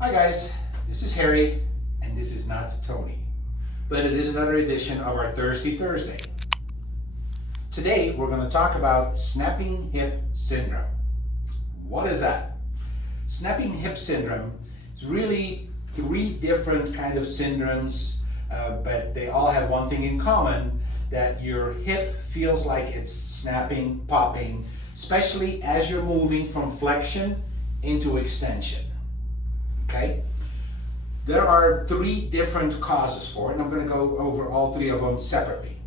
Hi guys, this is Harry, and this is not Tony, but it is another edition of our Thirsty Thursday. Today we're going to talk about snapping hip syndrome. What is that? Snapping hip syndrome is really three different kind of syndromes, but they all have one thing in common, that your hip feels like it's snapping, popping, especially as you're moving from flexion into extension. Okay? There are three different causes for it, and I'm going to go over all three of them separately.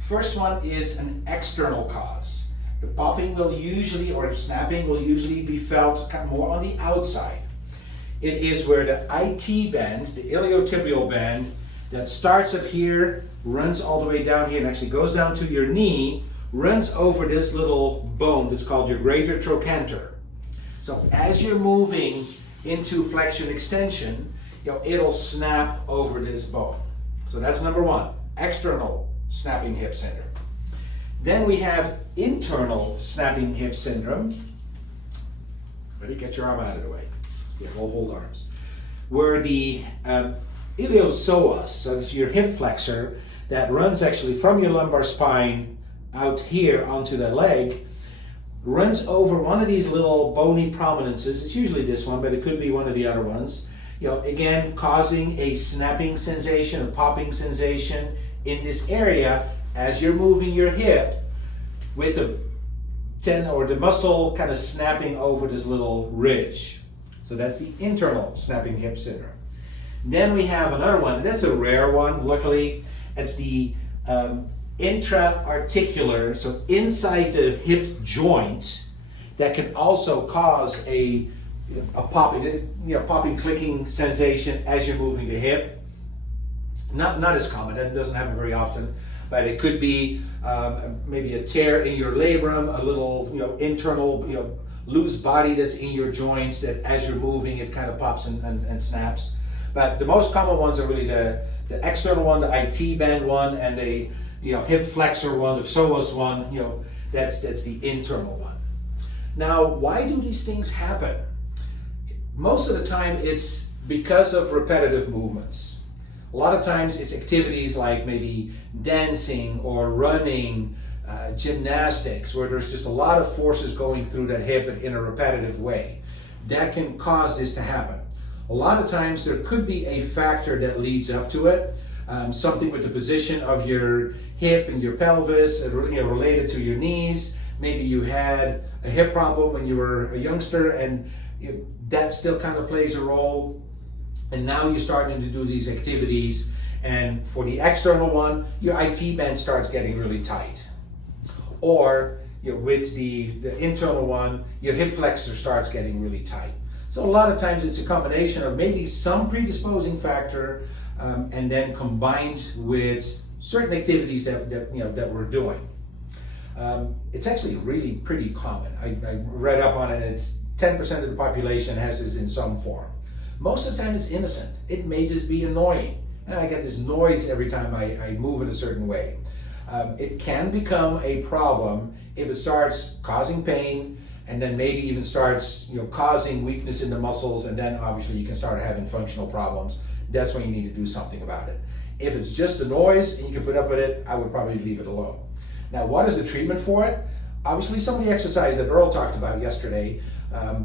First one is an external cause. The popping will usually, or snapping will usually be felt kind of more on the outside. It is where the IT band, the iliotibial band, that starts up here, runs all the way down here, and actually goes down to your knee, runs over this little bone that's called your greater trochanter. So as you're moving into flexion extension, it'll snap over this bone. So that's number one, external snapping hip syndrome. Then we have internal snapping hip syndrome. Ready? Get your arm out of the way. Yeah, we'll hold arms. Where the iliopsoas, so it's your hip flexor, that runs actually from your lumbar spine out here onto the leg, runs over one of these little bony prominences. It's usually this one, but it could be one of the other ones. Again, causing a snapping sensation, a popping sensation in this area as you're moving your hip, with the muscle kind of snapping over this little ridge. So that's the internal snapping hip syndrome. Then we have another one. That's a rare one, luckily. It's the intra-articular, so inside the hip joint, that can also cause a popping, clicking sensation as you're moving the hip. Not as common. That doesn't happen very often, but it could be maybe a tear in your labrum, a little internal loose body that's in your joints, that as you're moving it kind of pops and snaps. But the most common ones are really the external one, the IT band one, and the hip flexor one, the psoas one. That's the internal one. Now, why do these things happen? Most of the time it's because of repetitive movements. A lot of times it's activities like maybe dancing or running, gymnastics, where there's just a lot of forces going through that hip in a repetitive way. That can cause this to happen. A lot of times there could be a factor that leads up to it, something with the position of your hip and your pelvis, related to your knees. Maybe you had a hip problem when you were a youngster, and that still kind of plays a role. And now you're starting to do these activities, and for the external one, your IT band starts getting really tight. Or with the internal one, your hip flexor starts getting really tight. So a lot of times it's a combination of maybe some predisposing factor, and then combined with certain activities that we're doing. It's actually really pretty common. I read up on it. It's 10% of the population has this in some form. Most of the time it's innocent. It may just be annoying. And I get this noise every time I move in a certain way. It can become a problem if it starts causing pain, and then maybe even starts causing weakness in the muscles, and then obviously you can start having functional problems. That's when you need to do something about it. If it's just a noise and you can put up with it, I would probably leave it alone. Now, what is the treatment for it? Obviously, some of the exercise that Earl talked about yesterday.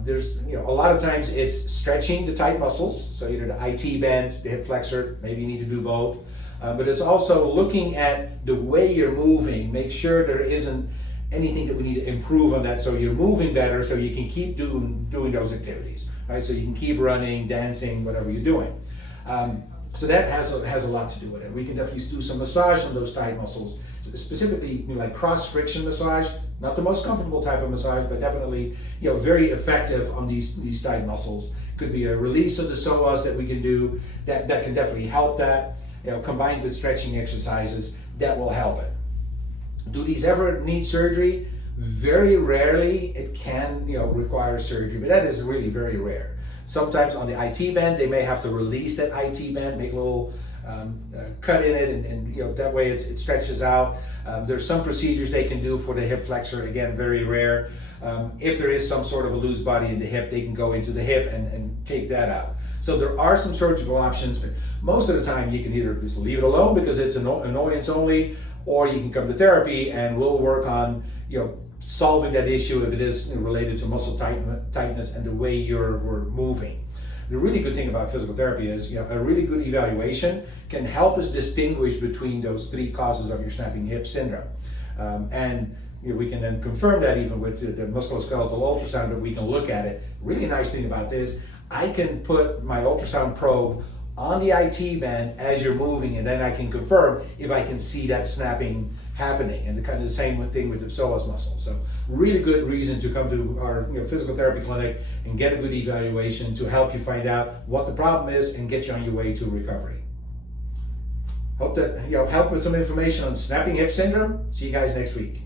There's a lot of times it's stretching the tight muscles, so either the IT band, the hip flexor, maybe you need to do both. But it's also looking at the way you're moving, make sure there isn't anything that we need to improve on that, so you're moving better, so you can keep doing those activities, right? So you can keep running, dancing, whatever you're doing. So that has a lot to do with it. We can definitely do some massage on those tight muscles, specifically like cross friction massage. Not the most comfortable type of massage, but definitely very effective on these tight muscles. Could be a release of the psoas that we can do that can definitely help that. Combined with stretching exercises, that will help it. Do these ever need surgery? Very rarely. It can require surgery, but that is really very rare. Sometimes on the IT band, they may have to release that IT band, make a little cut in it, and that way it stretches out. There's some procedures they can do for the hip flexor, again, very rare. If there is some sort of a loose body in the hip, they can go into the hip and take that out. So there are some surgical options, but most of the time you can either just leave it alone because it's annoyance only, or you can come to therapy and we'll work on solving that issue if it is related to muscle tightness and the way we're moving. The really good thing about physical therapy is a really good evaluation can help us distinguish between those 3 causes of your snapping hip syndrome. And we can then confirm that even with the musculoskeletal ultrasound, that we can look at it. Really nice thing about this, I can put my ultrasound probe on the IT band as you're moving, and then I can confirm if I can see that snapping happening, and kind of the same thing with the psoas muscle. So really good reason to come to our physical therapy clinic and get a good evaluation to help you find out what the problem is and get you on your way to recovery. Hope that helped with some information on snapping hip syndrome. See you guys next week.